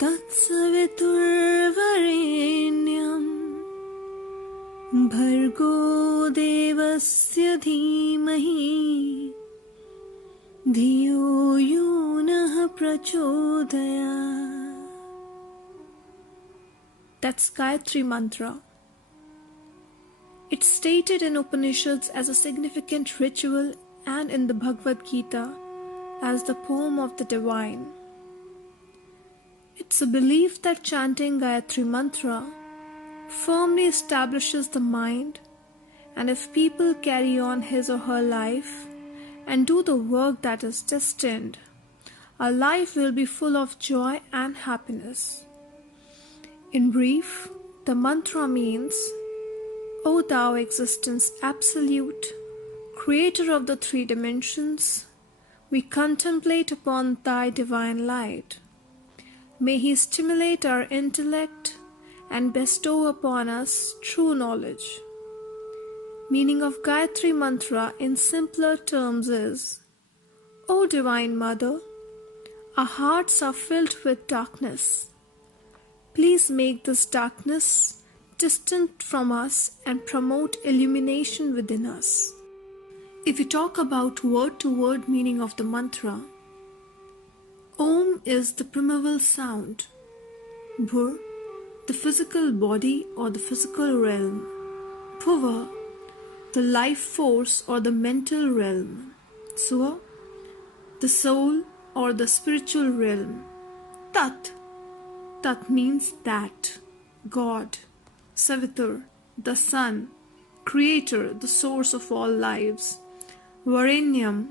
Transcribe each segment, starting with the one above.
तत्सवितुर्वरेण्यं भर्गो देवस्य धीमहि धियो यो नः प्रचोदयात्. That's Gayatri Mantra. It's stated in Upanishads as a significant ritual and in the Bhagavad Gita as the poem of the divine. It's a belief that chanting Gayatri Mantra firmly establishes the mind, and if people carry on his or her life and do the work that is destined, our life will be full of joy and happiness. In brief, the mantra means, O thou existence absolute, creator of the three dimensions, we contemplate upon thy divine light. May he stimulate our intellect and bestow upon us true knowledge. Meaning of Gayatri Mantra in simpler terms is, O Divine Mother, our hearts are filled with darkness. Please make this darkness distant from us and promote illumination within us. If you talk about word-to-word meaning of the mantra, Om is the primeval sound, Bhur, the physical body or the physical realm, Bhuva, the life force or the mental realm, Swa, the soul or the spiritual realm, Tat, Tat means that, God, Savitur, the Sun, Creator, the source of all lives, Varenyam,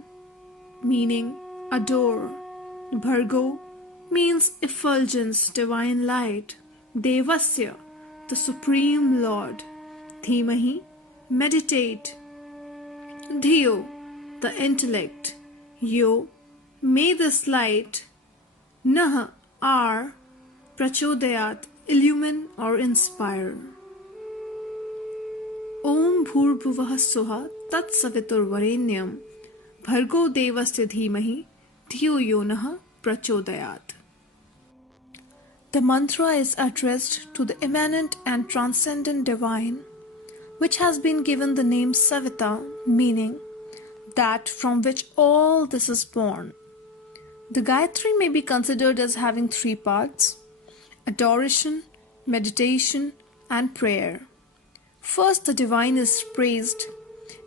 meaning adore, Bhargo means effulgence, divine light, Devasya, the Supreme Lord, Dhimahi, meditate, Dhiyo, the intellect, Yo, may this light, Nah, our, Prachodayat, illumine or inspire. Om Bhurbhuvah Suha Tat Savitur Varenyam Bhargo Devasya Dhimahi Dhiyo Yo Nah Prachodayat. The mantra is addressed to the immanent and transcendent divine, which has been given the name Savita, meaning that from which all this is born. The Gayatri may be considered as having three parts: adoration, meditation, and prayer. First, the divine is praised,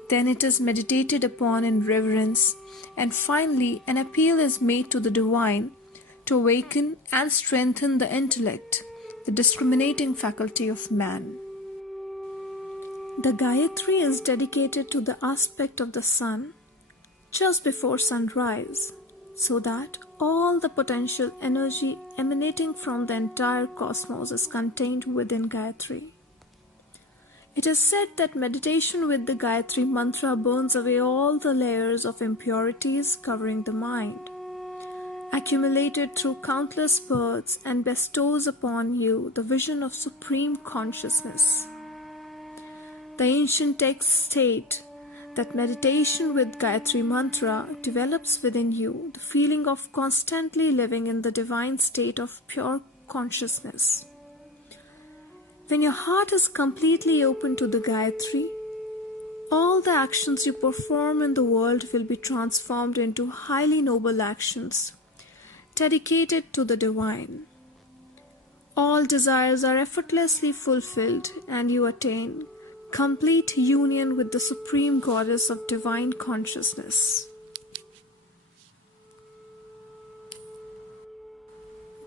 then it is meditated upon in reverence, and finally, an appeal is made to the divine to awaken and strengthen the intellect, the discriminating faculty of man. The Gayatri is dedicated to the aspect of the sun just before sunrise, so that all the potential energy emanating from the entire cosmos is contained within Gayatri. It is said that meditation with the Gayatri Mantra burns away all the layers of impurities covering the mind, accumulated through countless births, and bestows upon you the vision of supreme consciousness. The ancient texts state that meditation with Gayatri Mantra develops within you the feeling of constantly living in the divine state of pure consciousness. When your heart is completely open to the Gayatri, all the actions you perform in the world will be transformed into highly noble actions, dedicated to the divine. All desires are effortlessly fulfilled, and you attain complete union with the Supreme Goddess of Divine Consciousness.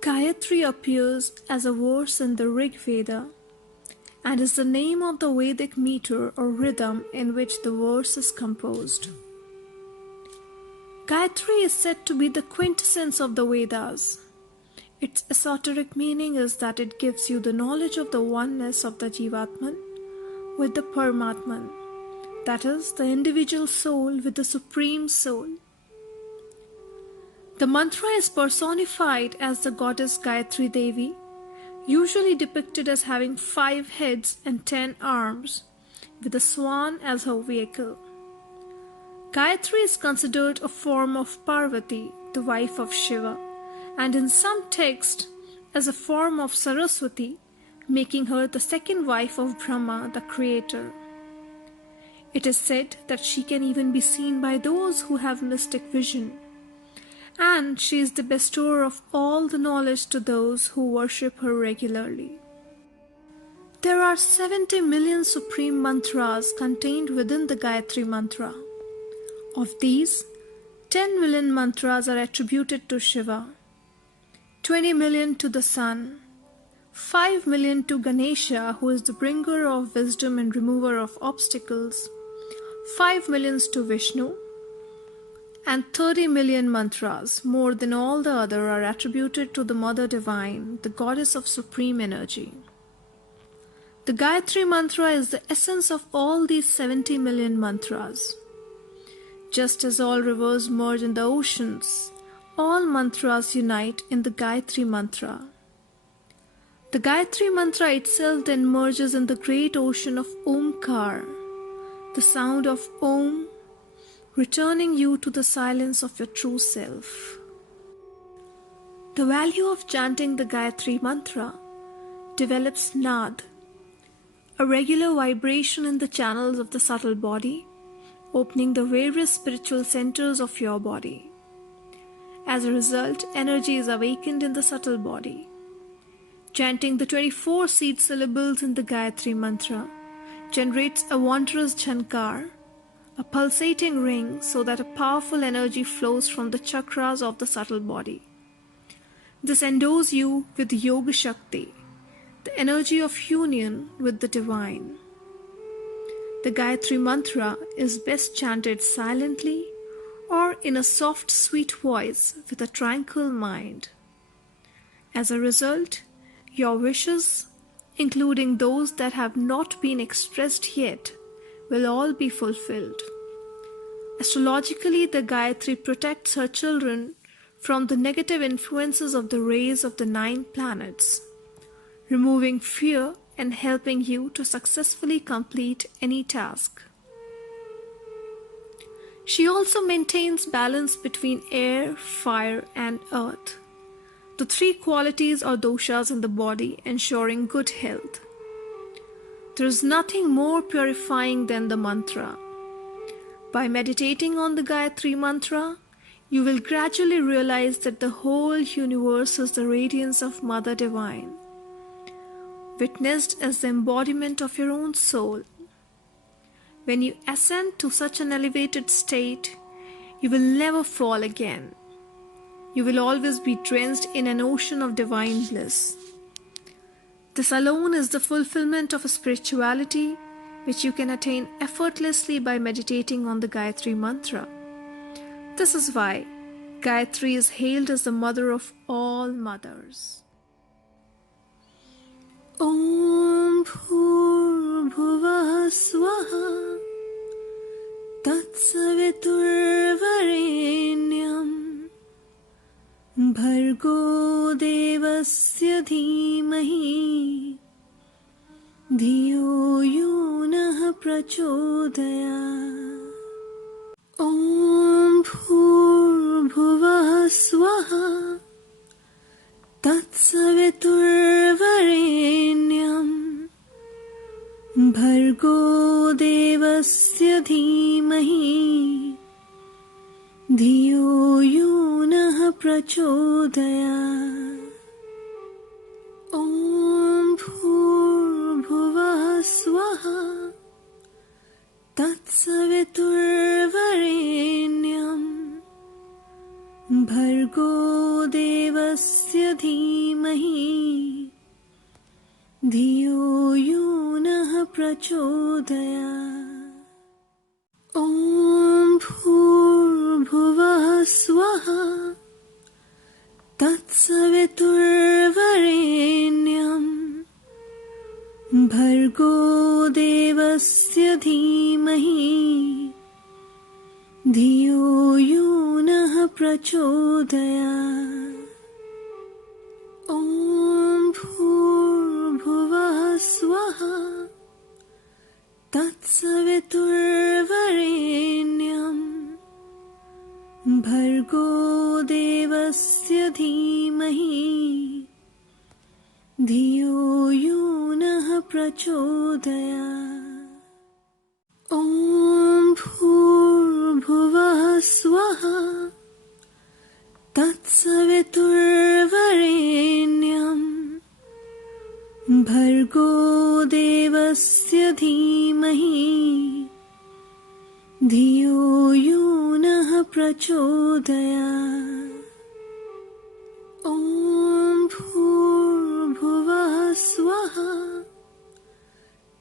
Gayatri appears as a verse in the Rig Veda and is the name of the Vedic meter or rhythm in which the verse is composed. Gayatri is said to be the quintessence of the Vedas. Its esoteric meaning is that it gives you the knowledge of the oneness of the Jivatman with the Paramatman, that is, the individual soul with the Supreme Soul. The mantra is personified as the goddess Gayatri Devi, usually depicted as having 5 heads and 10 arms, with a swan as her vehicle. Gayatri is considered a form of Parvati, the wife of Shiva, and in some texts as a form of Saraswati, making her the second wife of Brahma, the creator. It is said that she can even be seen by those who have mystic vision, and she is the bestower of all the knowledge to those who worship her regularly. There are 70 million supreme mantras contained within the Gayatri Mantra. Of these, 10 million mantras are attributed to Shiva, 20 million to the sun, 5 million to Ganesha, who is the bringer of wisdom and remover of obstacles, 5 millions to Vishnu, and 30 million mantras, more than all the other, are attributed to the Mother Divine, the goddess of supreme energy. The Gayatri Mantra is the essence of all these 70 million mantras. Just as all rivers merge in the oceans, all mantras unite in the Gayatri Mantra. The Gayatri Mantra itself then merges in the great ocean of Omkar, the sound of Om, returning you to the silence of your true self. The value of chanting the Gayatri Mantra develops Nad, a regular vibration in the channels of the subtle body, opening the various spiritual centers of your body. As a result, energy is awakened in the subtle body. Chanting the 24 seed syllables in the Gayatri Mantra generates a wondrous jhankar, a pulsating ring, so that a powerful energy flows from the chakras of the subtle body. This endows you with Yoga Shakti, the energy of union with the divine. The Gayatri Mantra is best chanted silently or in a soft, sweet voice with a tranquil mind. As a result, your wishes, including those that have not been expressed yet, will all be fulfilled. Astrologically, the Gayatri protects her children from the negative influences of the rays of the 9 planets, removing fear and helping you to successfully complete any task. She also maintains balance between air, fire, and earth, the 3 qualities or doshas in the body, ensuring good health. There is nothing more purifying than the mantra. By meditating on the Gayatri Mantra, you will gradually realize that the whole universe is the radiance of Mother Divine, witnessed as the embodiment of your own soul. When you ascend to such an elevated state, you will never fall again. You will always be drenched in an ocean of divine bliss. This alone is the fulfillment of a spirituality which you can attain effortlessly by meditating on the Gayatri Mantra. This is why Gayatri is hailed as the mother of all mothers. Om Bhurbhuvah Swaha Tatsaviturvarenyam Bhargo Devasya Dhimahi Dhiyo Yunah Prachodayat. Om Bhurbhuvah Swaha Tatsaviturvarenyam Bhargo Devasya Dhimahi Dhiyo Yunah Prachodayat. Om Bhurbhuvah Swaha Tatsaviturvarenyam Bhargo Devasya Dhimahi Dhiyo Yunah Prachodayat. Om Bhurbhuvah Swaha Tatsaviturvarenyam Bhargo Devasya Dhimahi Dhiyo Yunah Prachodayat. Om Bhurbhuvah Swaha Tatsaviturvarenyam Bhargo Devasya Dhimahi धियो यो नः प्रचोदयात्। ॐ भूर्भुवः स्वः तत्सवितुर्वरेण्यं भर्गो देवस्य धीमहि धियो यो नः प्रचोदयात्। ॐ भूर्भुवः स्वः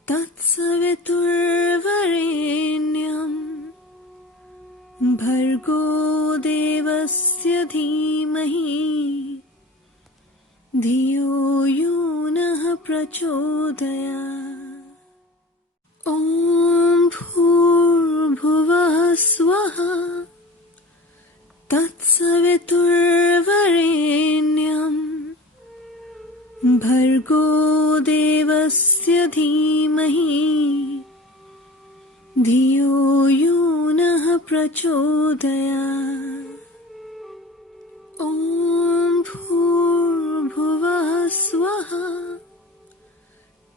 तत्सवितुर्वरेण्यं भर्गो देवस्य धीमहि धियो यो नः प्रचोदयात्। ॐ भूर्भुवः स्वः तत्सवितुर्वरेण्यं भर्गो देवस्य धीमहि धियो यो नः प्रचोदयात्। ॐ भूर्भुवः स्वः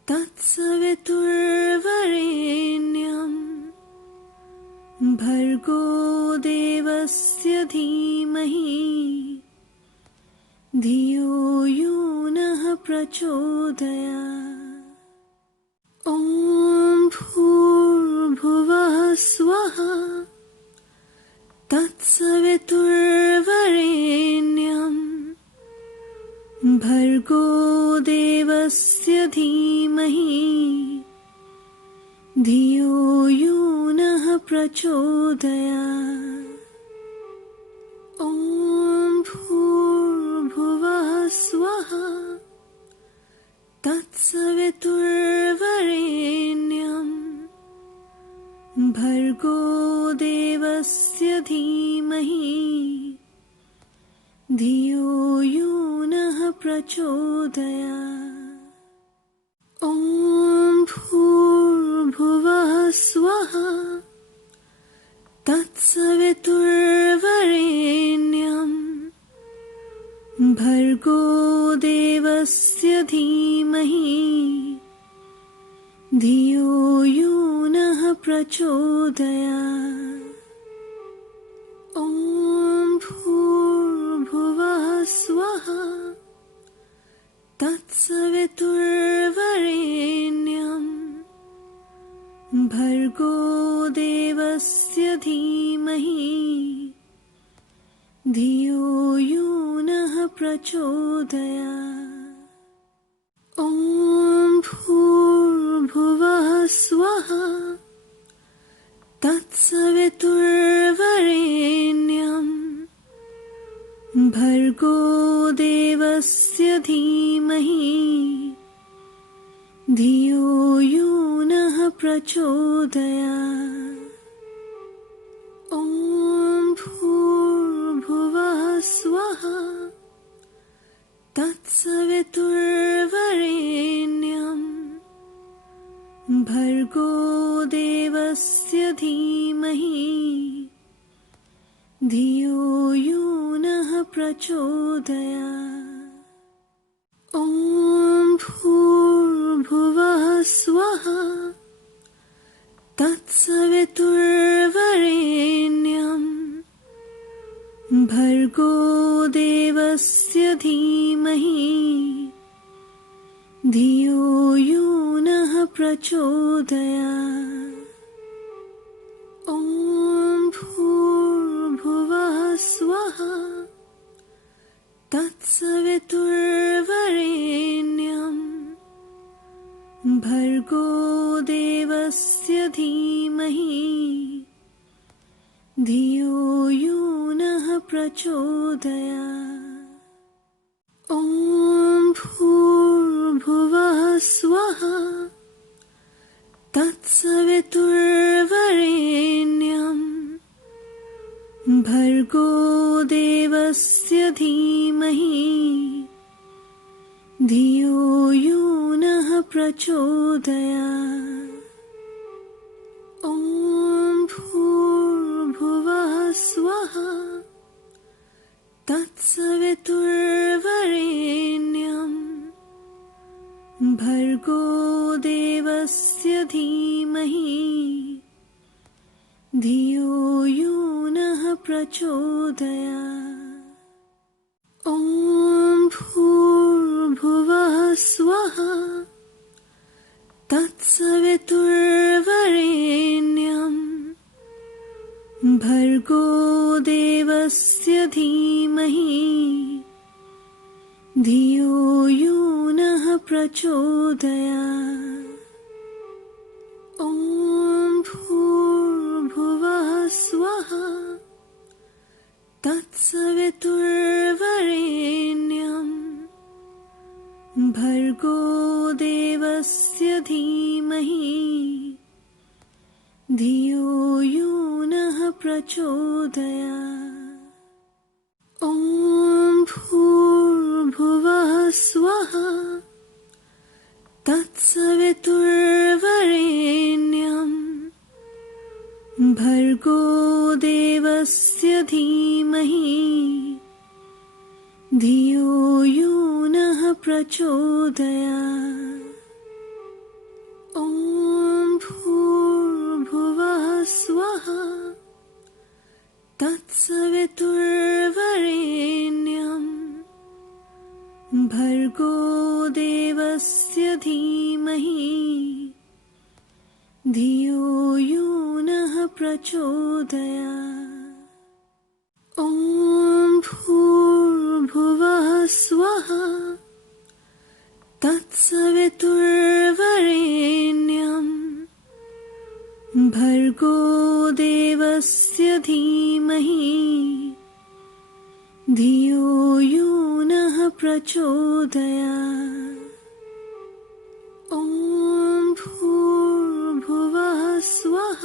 तत्सवितुर्वरेण्यं भर्गो देवस्य धीमहि धियो यो नः प्रचोदयात्। ॐ भूर्भुवः स्वः तत्सवितुर्वरेण्यं भर्गो देवस्य धीमहि धियो यो नः प्रचोदयात्। ॐ भूर्भुवः स्वः तत्सवितुर्वरेण्यं भर्गो देवस्य धीमहि धियो यो नः प्रचोदयात्। ॐ भूर्भुवः स्वः तत्सवितुर्वरेण्यं भर्गो देवस्य धीमहि धियो यो नः प्रचोदयात्। ॐ भूर्भुवः स्वः तत्सवितुर्वरेण्यं भर्गो देवस्य धीमहि धियो यो नः प्रचोदयात्। ॐ भूर्भुवः स्वः तत्सवितुर्वरेण्यं भर्गो देवस्य धीमहि धियो यो नः प्रचोदयात्। ॐ भूर्भुवः स्वः तत्सवितुर्वरेण्यं भर्गो देवस्य धीमहि धियो यो नः प्रचोदयात्। ॐ भूर्भुवः स्वः तत्सवितुर्वरेण्यं भर्गो देवस्य धीमहि धियो यो नः प्रचोदयात्। ॐ भूर्भुवः स्वः तत्सवितुर्वरेण्यं भर्गो देवस्य धीमहि धियो यो नः प्रचोदयात्। ॐ भूर्भुवः स्वः तत्सवितुर्वरेण्यं भर्गो देवस्य धीमहि धियो यो नः प्रचोदयात्। ॐ भूर्भुवः स्वः तत्सवितुर्वरेण्यं भर्गो देवस्य धीमहि धियो यो नः प्रचोदयात्। ॐ भूर्भुवः स्वः तत्सवितुर्वरेण्यं भर्गो देवस्य धीमहि धियो यो नः प्रचोदयात्। ॐ भूर्भुवः स्वः तत्सवितुर्वरेण्यं भर्गो देवस्य धीमहि धियो यो नः प्रचोदयात्। ॐ भूर्भुवः स्वः तत्सवितुर्वरेण्यं भर्गो देवस्य धीमहि धियो यो नः प्रचोदयात्। ॐ भूर्भुवः स्वः तत्सवितुर्वरेण्यं भर्गो देवस्य धीमहि धियो यो नः प्रचोदयात्। ॐ भूर्भुवः स्वः तत्सवितुर्वरेण्यं भर्गो देवस्य धीमहि धियो यो नः प्रचोदयात्। ॐ भूर्भुवः स्वः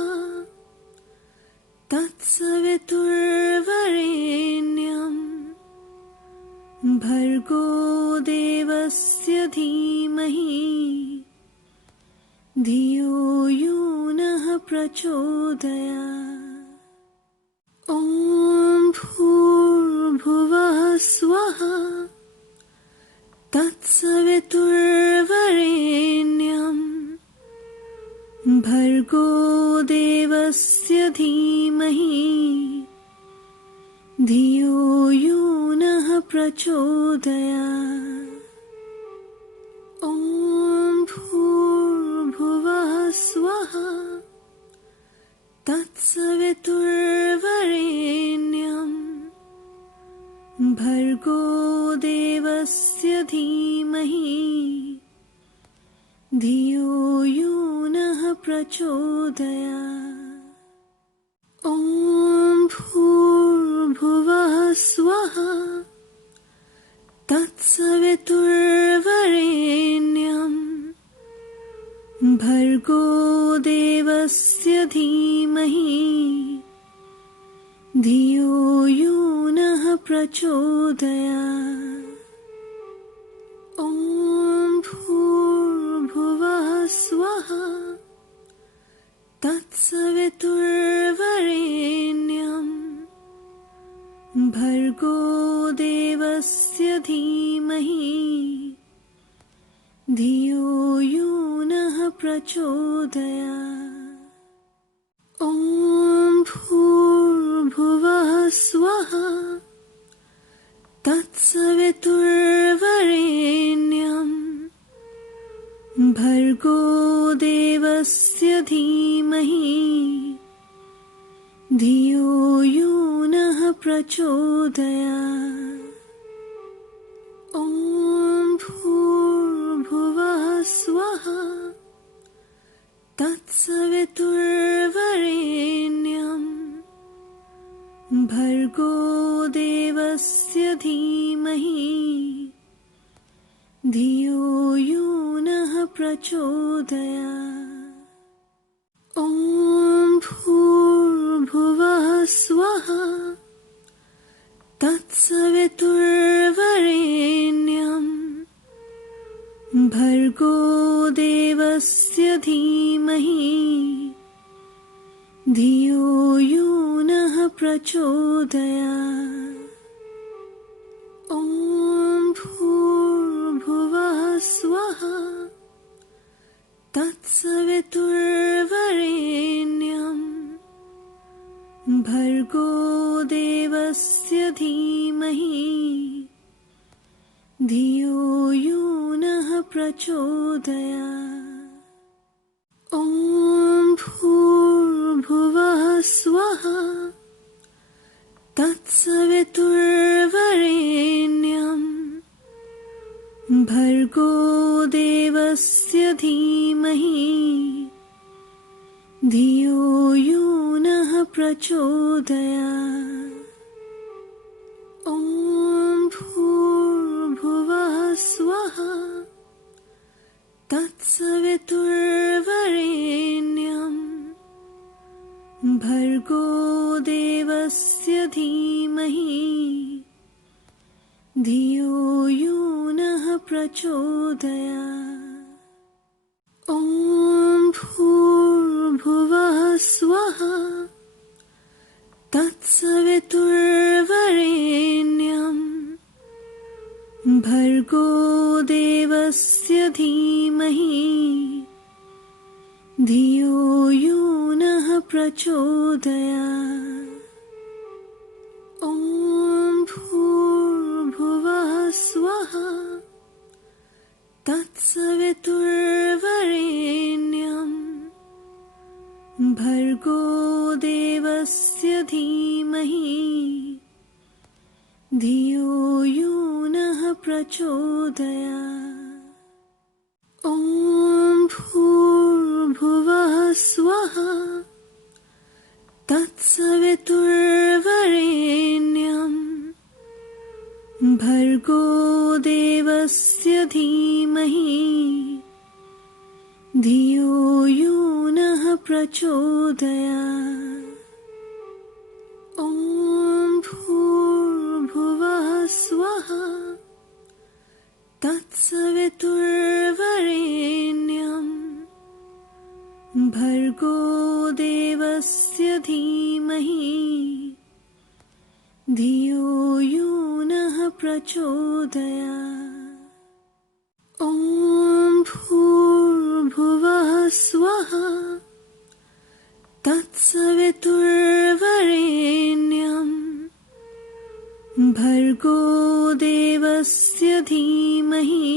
तत्सवितुर्वरेण्यं भर्गो देवस्य धीमहि धियो यो नः प्रचोदयात्। ॐ भूर्भुवः स्वः तत्सवितुर्वरेण्यं भर्गो देवस्य धीमहि धियो यो नः प्रचोदयात्। ॐ भूर्भुवः स्वः तत्सवितुर्वरेण्यं भर्गो देवस्य धीमहि धियो यो नः प्रचोदयात्। ॐ भूर्भुवः स्वः तत्सवितुर्वरेण्यं भर्गो देवस्य धीमहि धियो यो नः प्रचोदयात्। ॐ भूर्भुवः स्वः तत्सवितुर्वरेण्यं भर्गो देवस्य धीमहि धियो यो नः प्रचोदयात्। ॐ भूर्भुवः स्वः तत्सवितुर्वरेण्यं भर्गो देवस्य धीमहि धियो यो नः प्रचोदयात्। ॐ भूर्भुवः स्वः तत्सवितुर्वरेण्यं भर्गो देवस्य धीमहि धियो यो नः प्रचोदयात्। ॐ भूर्भुवः स्वः तत्सवितुर्वरेण्यं भर्गो देवस्य धीमहि धियो यो नः प्रचोदयात्। ॐ भूर्भुवः स्वः तत्सवितुर्वरेण्यं भर्गो देवस्य धीमहि धियो यो नः प्रचोदयात्। ॐ भूर्भुवः स्वः तत्सवितुर्वरेण्यं भर्गो देवस्य धीमहि धियो यो नः प्रचोदयात्। ॐ भूर्भुवः स्वः तत्सवितुर्वरेण्यं भर्गो देवस्य धीमहि धियो यो नः प्रचोदयात्। ॐ भूर्भुवः स्वः तत्सवितुर्वरेण्यं भर्गो देवस्य धीमहि धियो यो नः प्रचोदयात्। ॐ भूर्भुवः स्वः तत्सवितुर्वरेण्यं भर्गो देवस्य धीमहि धियो यो नः प्रचोदयात्। ॐ भूर्भुवः स्वः तत्सवितुर्वरेण्यं भर्गो देवस्य धीमहि धियो यो नः प्रचोदयात्। ॐ भूर्भुवः स्वः तत्सवितुर्वरेण्यं भर्गो देवस्य धीमहि धियो यो नः प्रचोदयात्। ॐ भूर्भुवः स्वः तत्सवितुर्वरेण्यं भर्गो देवस्य धीमहि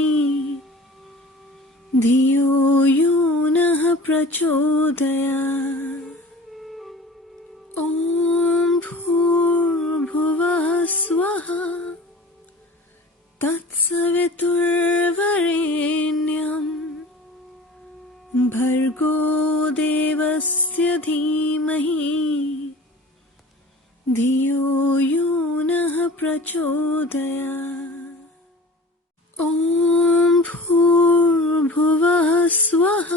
धियो यो नः प्रचोदयात्। ॐ भूर्भुवः स्वः तत्सवितुर्वरेण्यं भर्गो देवस्य धीमहि धियो यो नः प्रचोदयात्। ॐ भूर्भुवः स्वः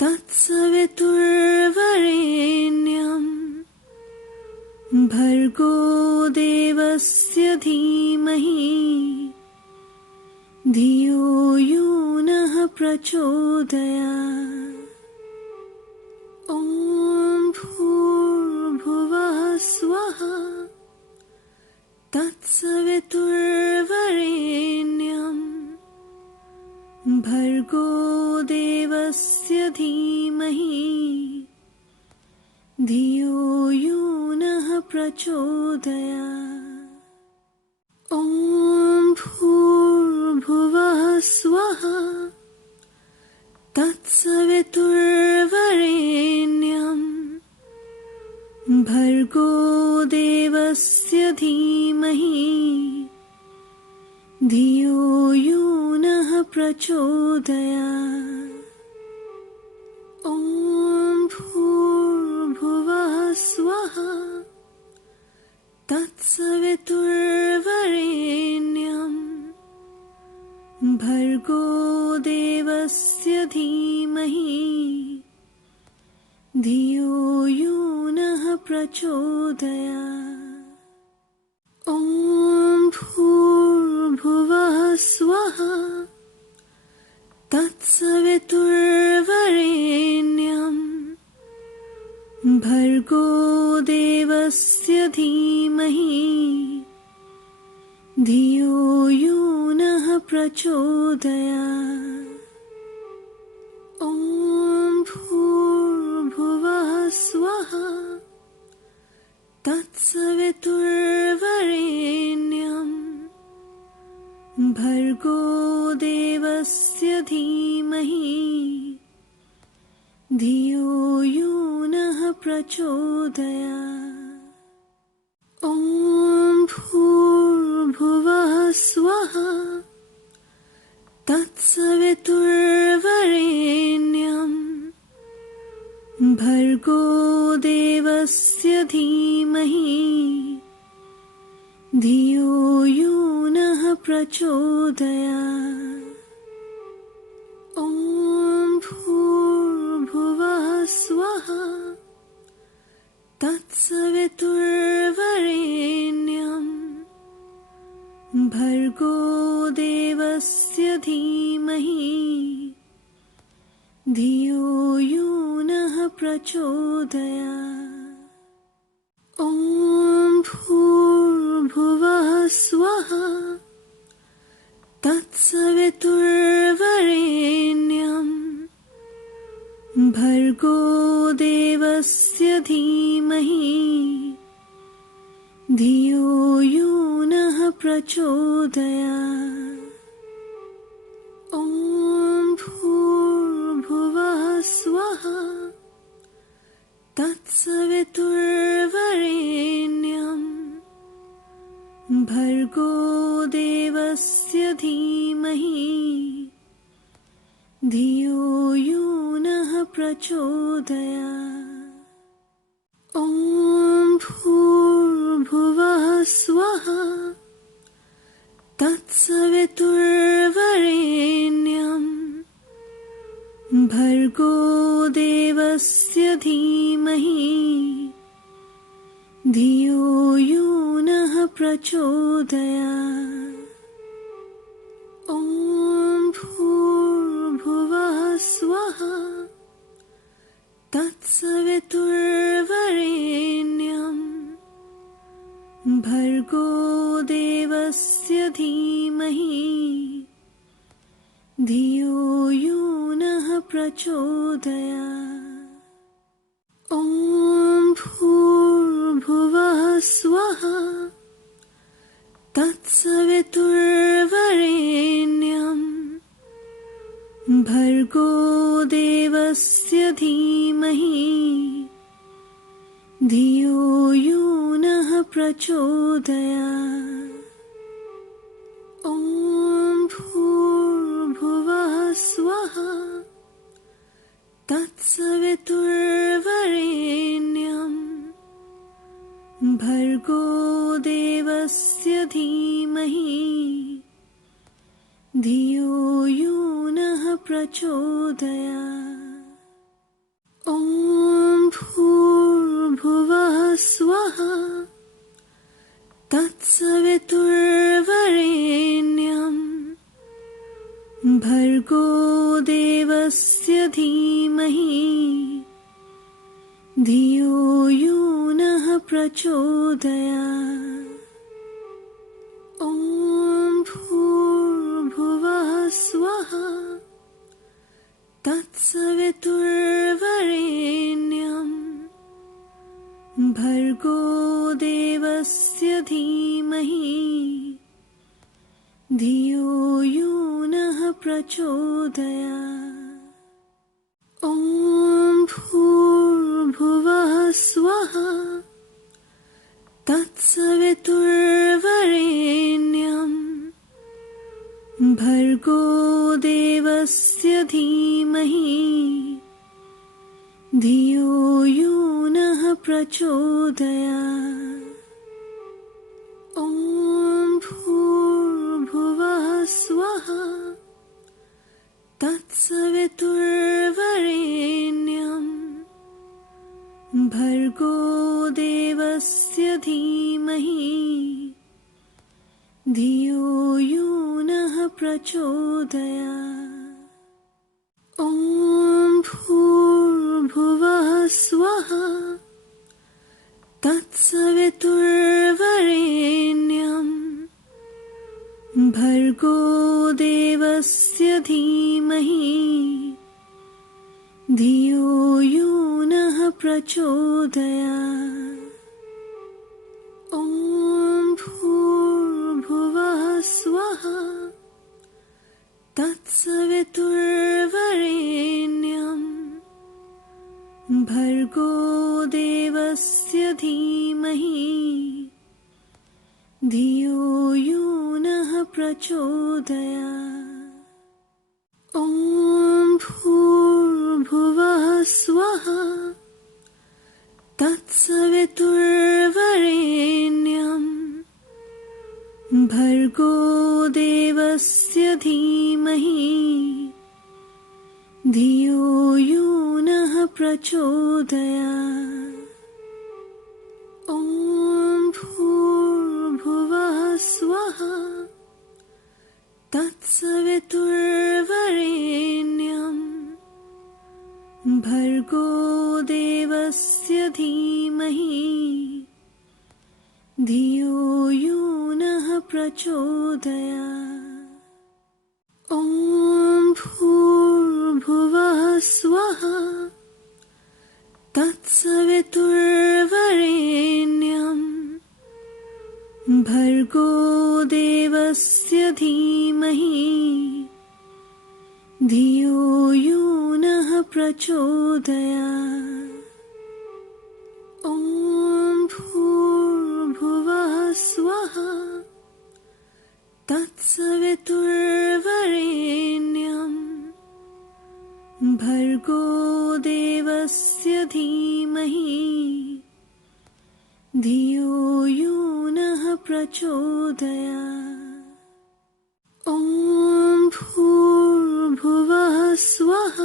तत्सवितुर्वरेण्यं भर्गो देवस्य धीमहि धियो यो नः प्रचोदयात्। ॐ भूर्भुवः स्वः तत्सवितुर्वरेण्यं भर्गो देवस्य धीमहि धियो यो नः प्रचोदयात्। ॐ भूर्भुवः स्वः तत्सवितुर्वरेण्यं भर्गो देवस्य धीमहि धियो यो नः प्रचोदयात्। ॐ भूर्भुवः स्वः तत्सवितुर्वरेण्यं भर्गो देवस्य धीमहि धियो यो नः प्रचोदयात्। ॐ भूर्भुवः स्वः तत्सवितुर्वरेण्यं भर्गो देवस्य धीमहि धियो यो नः प्रचोदयात्। ॐ भूर्भुवः स्वः तत्सवितुर्वरेण्यं भर्गो देवस्य धीमहि धियो यो नः प्रचोदयात्। ॐ भूर्भुवः स्वः तत्सवितुर्वरेण्यं भर्गो देवस्य धीमहि धियो यो नः प्रचोदयात्। ॐ भूर्भुवः स्वः तत्सवितुर्वरेण्यं भर्गो देवस्य धीमहि धियो यो नः प्रचोदयात्। ॐ भूर्भुवः स्वः तत्सवितुर्वरेण्यं भर्गो देवस्य धीमहि धियो यो नः प्रचोदयात्। ॐ भूर्भुवः स्वः तत्सवितुर्वरेण्यं भर्गो देवस्य धीमहि धियो यो नः प्रचोदयात्। ॐ भूर्भुवः स्वः तत्सवितुर्वरेण्यं भर्गो देवस्य धीमहि धियो यो नः प्रचोदयात्। ॐ भूर्भुवः स्वः तत्सवितुर्वरेण्यं भर्गो देवस्य धीमहि धियो यो नः प्रचोदयात्। ॐ भूर्भुवः स्वः तत्सवितुर्वरेण्यं भर्गो देवस्य धीमहि धियो यो नः प्रचोदयात्। ॐ भूर्भुवः स्वः तत्सवितुर्वरेण्यं भर्गो देवस्य धीमहि धियो यो नः प्रचोदयात्। ॐ भूर्भुवः स्वः तत्सवितुर्वरेण्यं भर्गो देवस्य धीमहि धियो यो नः प्रचोदयात्। ॐ भूर्भुवः स्वः तत्सवितुर्वरेण्यं भर्गो देवस्य धीमहि धियो यो नः प्रचोदयात्। ॐ भूर्भुवः स्वः तत्सवितुर्वरेण्यं भर्गो देवस्य धीमहि धियो यो नः प्रचोदयात्। ॐ भूर्भुवः स्वः तत्सवितुर्वरेण्यं भर्गो देवस्य धीमहि धियो यो नः प्रचोदयात्। ॐ भूर्भुवः स्वः तत्सवितुर्वरेण्यं भर्गो देवस्य धीमहि प्रचोदयात्। ॐ भूर्भुवः स्वः तत्सवितुर्वरेण्यं भर्गो देवस्य धीमहि धियो यो नः प्रचोदयात्। ॐ भूर्भुवः स्वः तत्सवितुर्वरेण्यं भर्गो देवस्य धीमहि धियो यो नः प्रचोदयात्। ॐ भूर्भुवः स्वः तत्सवितुर्वरेण्यं भर्गो देवस्य धीमहि धियो यो नः प्रचोदयात्। ॐ भूर्भुवः स्वः तत्सवितुर्वरेण्यं भर्गो देवस्य धीमहि धियो यो नः प्रचोदयात्। ॐ भूर्भुवः स्वः तत्सवितुर्वरेण्यं भर्गो देवस्य धीमहि धियो यो नः प्रचोदयात्। ॐ भूर्भुवः स्वः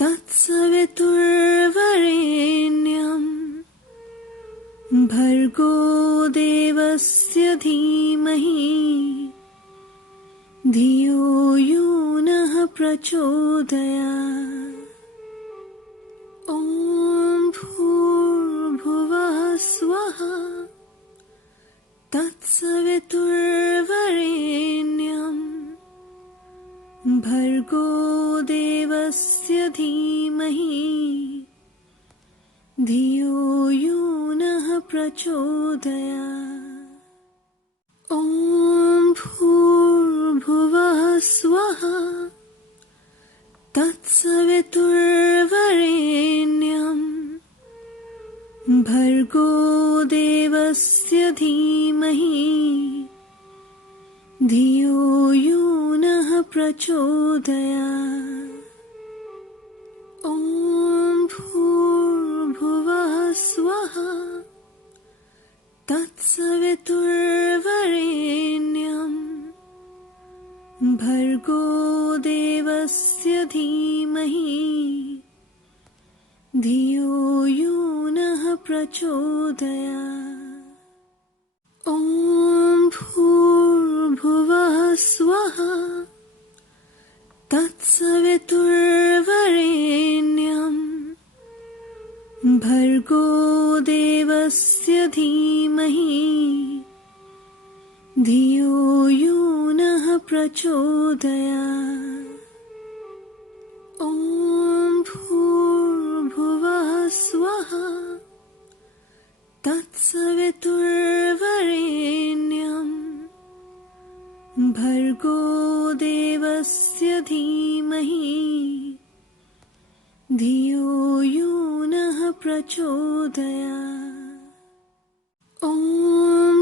तत्सवितुर्वरेण्यं भर्गो देवस्य धीमहि धियो यो नः प्रचोदयात्। ॐ भूर्भुवः स्वः तत्सवितुर्वरेण्यं भर्गो देवस्य धीमहि धियो यो नः प्रचोदयात्। ॐ भूर्भुवः स्वः तत्सवितुर्वरेण्यं भर्गो देवस्य धीमहि धियो यो नः प्रचोदयात्। ॐ भूर्भुवः स्वः तत्सवितुर्वरेण्यं भर्गो देवस्य धीमहि धियो यो नः प्रचोदयात्। ॐ भूर्भुवः स्वः तत्सवितुर्वरेण्यं भर्गो देवस्य धीमहि धियो यो नः प्रचोदयात्। ॐ भूर्भुवः स्वः तत्सवितुर्वरेण्यं भर्गो देवस्य धीमहि धियो यो नः प्रचोदयात्। ॐ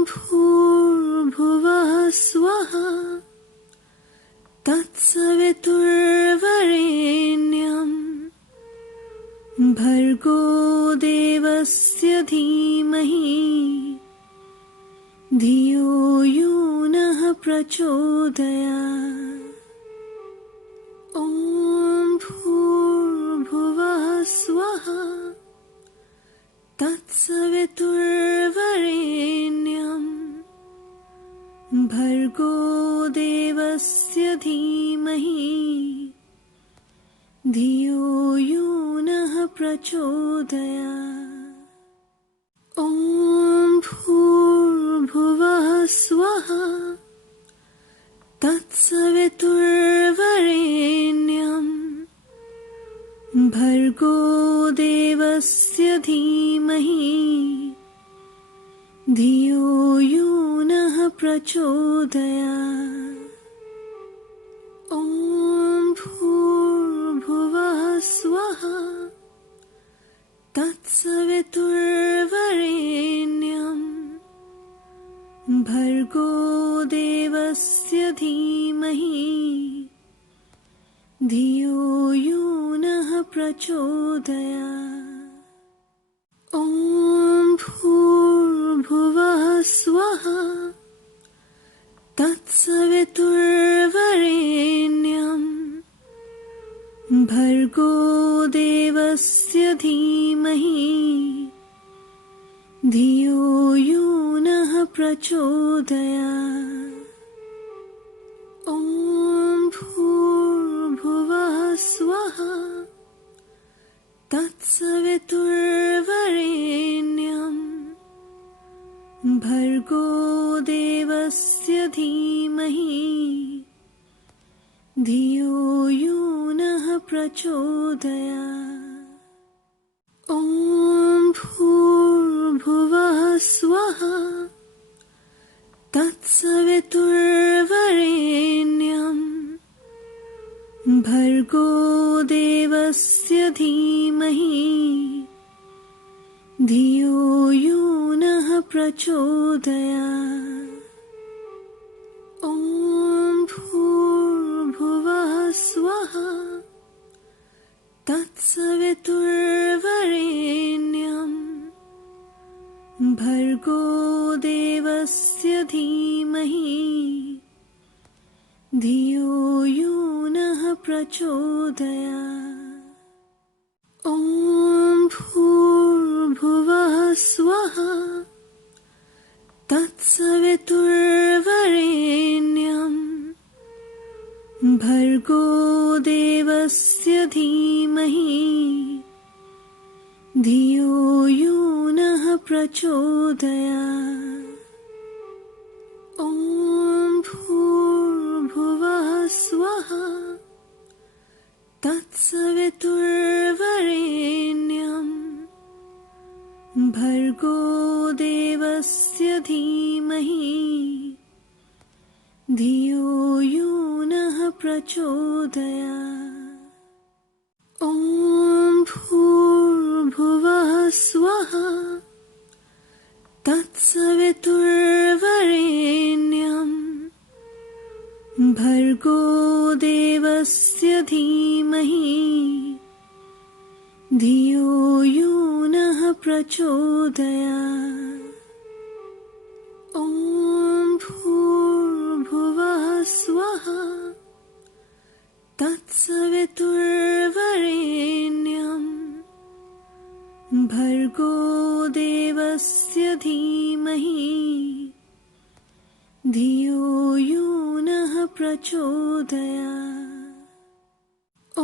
भूर्भुवः स्वः तत्सवितुर्वरेण्यं भर्गो देवस्य धीमहि धियो यो नः प्रचोदयात्। ॐ भूर्भुवः स्वः तत्सवितुर्वरेण्यं भर्गो देवस्य धीमहि धियो यो नः प्रचोदयात्। ॐ भूर्भुवः स्वः तत्सवितुर्वरेण्यं भर्गो देवस्य धीमहि धियो यो नः प्रचोदयात्। ॐ भूर्भुवः स्वः तत्सवितुर्वरेण्यं भर्गो देवस्य धीमहि धियो यो नः प्रचोदयात्। ॐ भूर्भुवः स्वः तत्सवितुर्वरेण्यं भर्गो देवस्य धीमहि धियो यो नः प्रचोदयात्। ॐ भूर्भुवः स्वः तत्सवितुर्वरेण्यं भर्गो देवस्य धीमहि धियो यो नः प्रचोदयात्। ॐ भूर्भुवः स्वः तत्सवितुर्वरेण्यं भर्गो देवस्य धीमहि धियो यो नः प्रचोदयात्। ॐ भूर्भुवः स्वः तत्सवितुर्वरेण्यं भर्गो देवस्य धीमहि धियो यो नः प्रचोदयात्। ॐ भूर्भुवः स्वः तत्सवितुर्वरेण्यं भर्गो देवस्य धीमहि धियो यो नः प्रचोदयात्। ॐ भूर्भुवः स्वः तत्सवितुर्वरेण्यं भर्गो देवस्य धीमहि धियो यो नः प्रचोदयात्। ॐ भूर्भुवः स्वः तत्सवितुर्वरेण्यं भर्गो देवस्य धीमहि धियो यो नः प्रचोदयात्। ॐ भूर्भुवः स्वः तत्सवितुर्वरेण्यं भर्गो देवस्य धीमहि धियो यो नः प्रचोदयात्। ॐ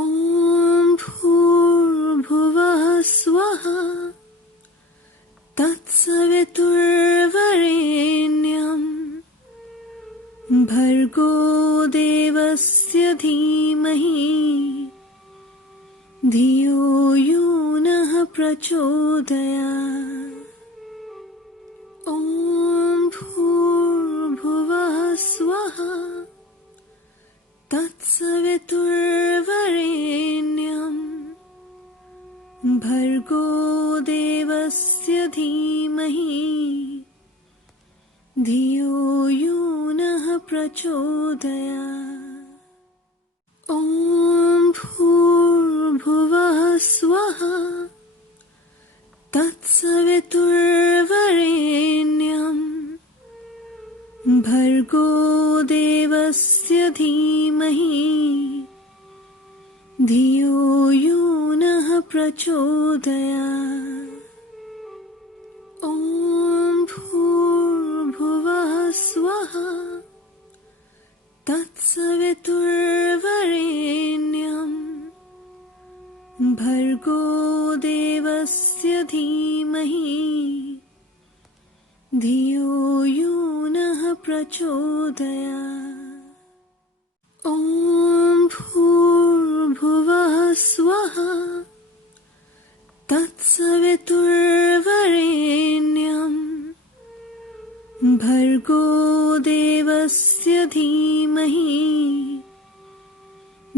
भूर्भुवः स्वः तत्सवितुर्वरेण्यं भर्गो देवस्य धीमहि धियो यो नः प्रचोदयात्। ॐ भूर्भुवः स्वः तत्सवितुर्वरेण्यं भर्गो देवस्य धीमहि धियो यो नः प्रचोदयात्। ॐ भूर्भुवः स्वः तत्सवितुर्वरेण्यं भर्गो देवस्य धीमहि धियो यो नः प्रचोदयात्। ॐ भूर्भुवः स्वः तत्सवितुर्वरेण्यं भर्गो देवस्य धीमहि धियो यो नः प्रचोदयात्। ॐ भूर्भुवः स्वः तत्सवितुर्वरेण्यं भर्गो देवस्य धीमहि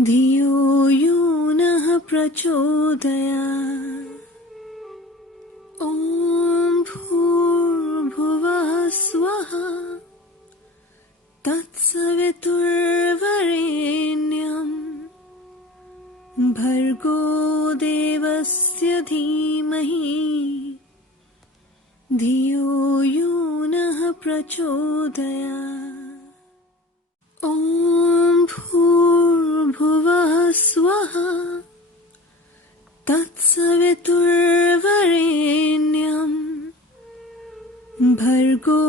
धियो यो नः प्रचोदयात्। ॐ भूर्भुवः स्वः तत्सवितुर्वरेण्यं भर्गो देवस्य धीमहि धियो यो नः प्रचोदयात्। ॐ भूर्भुवः स्वः तत्सवितुर्वरेण्यं भर्गो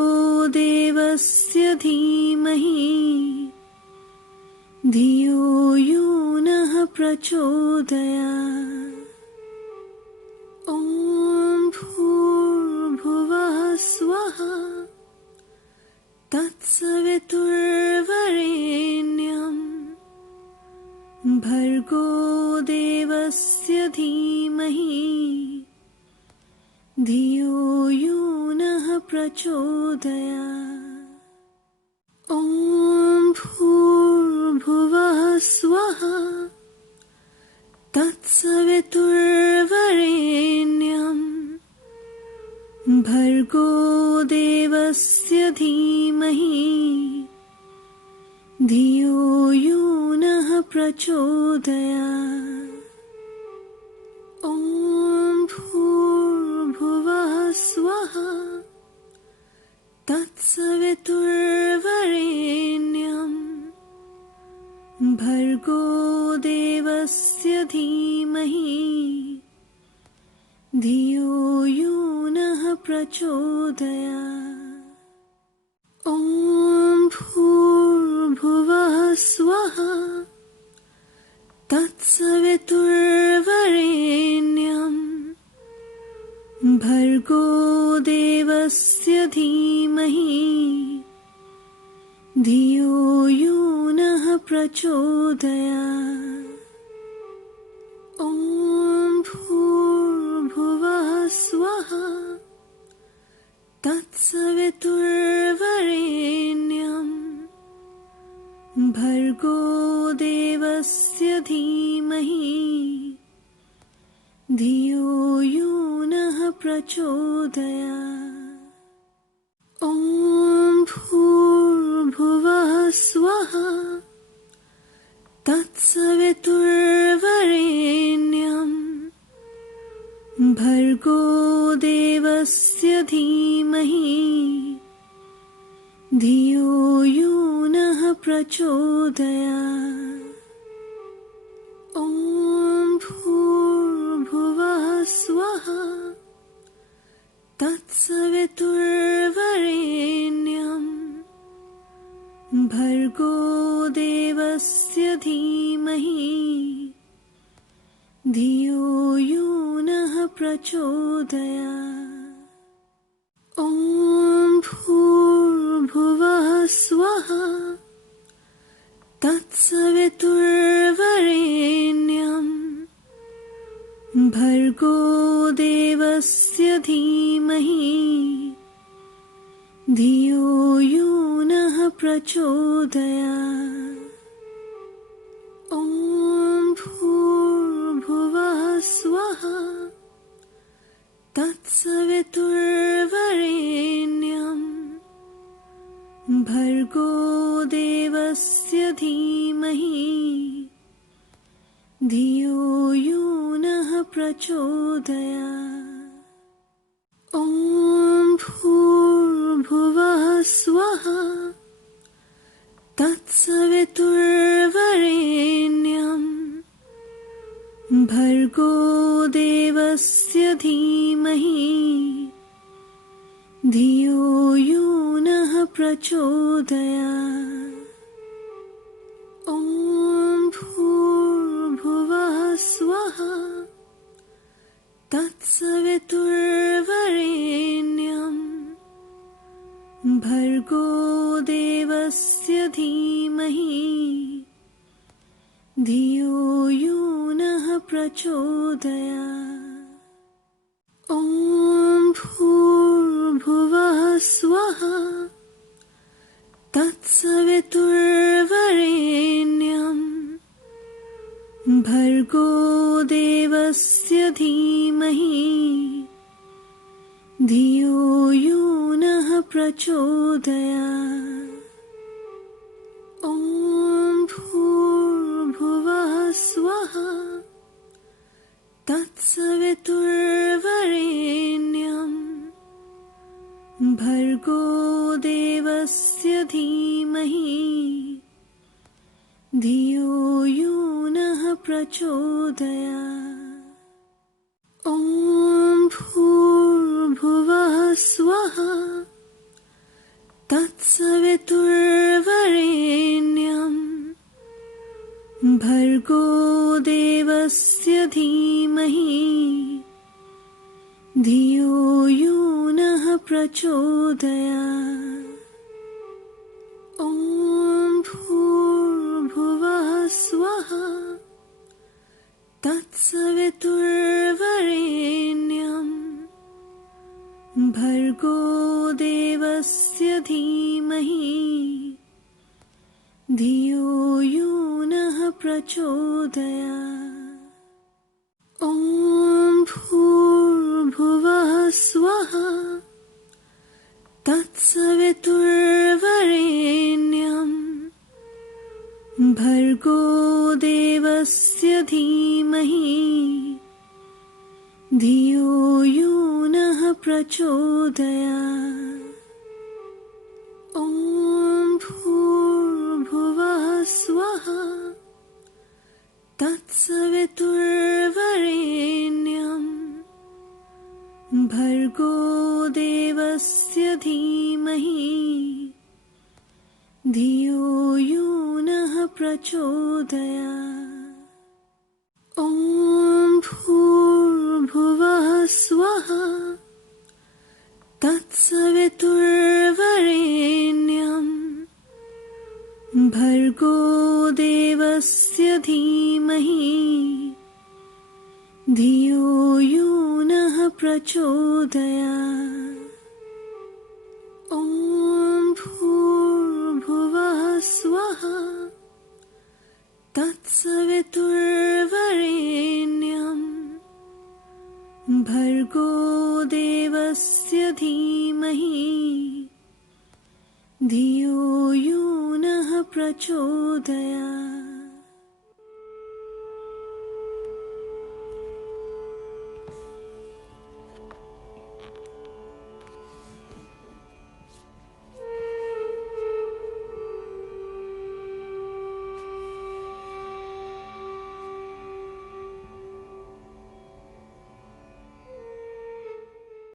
देवस्य धीमहि धियो यो नः प्रचोदयात्। ॐ भूर्भुवः स्वः तत्सवितुर्वरेण्यं भर्गो देवस्य धीमहि धियो यो नः प्रचोदयात्। ॐ भूर्भुवः स्वः तत्सवितुर्वरेण्यं भर्गो देवस्य धीमहि धियो यो नः प्रचोदयात्। ॐ भूर्भुवः स्वः तत्सवितुर्वरेण्यं भर्गो देवस्य धीमहि धियो यो नः प्रचोदयात्। ॐ भूर्भुवः स्वः तत्सवितुर्वरेण्यं भर्गो देवस्य धीमहि धियो यो नः प्रचोदयात्। ॐ भूर्भुवः स्वः तत्सवितुर्वरेण्यं भर्गो देवस्य धीमहि धियो यो नः प्रचोदयात्। ॐ भूर्भुवः स्वः तत्सवितुर्वरेण्यं भर्गो देवस्य धीमहि धियो यो नः प्रचोदयात्। ॐ भूर्भुवः स्वः तत्सवितुर्वरेण्यं भर्गो देवस्य धीमहि धियो यो नः प्रचोदयात्। ॐ भूर्भुवः स्वः तत्सवितुर्वरेण्यं भर्गो देवस्य धीमहि धियो यो नः प्रचोदयात्। ॐ भूर्भुवः स्वः तत्सवितुर्वरेण्यं भर्गो देवस्य धीमहि धियो यो नः प्रचोदयात्। ॐ भूर्भुवः स्वः तत्सवितुर्वरेण्यं भर्गो देवस्य धीमहि धियो यो नः प्रचोदयात्। ॐ भूर्भुवः स्वः तत्सवितुर्वरेण्यं भर्गो देवस्य धीमहि धियो यो नः प्रचोदयात्। ॐ भूर्भुवः स्वः तत्सवितुर्वरेण्यं भर्गो देवस्य धीमहि धियो यो नः प्रचोदयात्। ॐ भूर्भुवः स्वः तत्सवितुर्वरेण्यं भर्गो देवस्य धीमहि धियो यो नः प्रचोदयात्। ॐ भूर्भुवः स्वः तत्सवितुर्वरेण्यं भर्गो देवस्य धीमहि धियो यो नः प्रचोदयात्। ॐ भूर्भुवः स्वः तत्सवितुर्वरेण्यं भर्गो देवस्य धीमहि धियो यो नः प्रचोदयात्। ॐ भूर्भुवः स्वः तत्सवितुर्वरेण्यं भर्गो देवस्य धीमहि धियो यो नः प्रचोदयात्। ॐ भूर्भुवः स्वः तत्सवितुर्वरेण्यं भर्गो देवस्य धीमहि धियो यो नः प्रचोदयात्। ॐ भूर्भुवः स्वः तत्सवितुर्वरेण्यं भर्गो देवस्य धीमहि धियो यो नः प्रचोदयात्। ॐ भूर्भुवः स्वः तत्सवितुर्वरेण्यं भर्गो देवस्य धीमहि धियो यो नः प्रचोदयात्।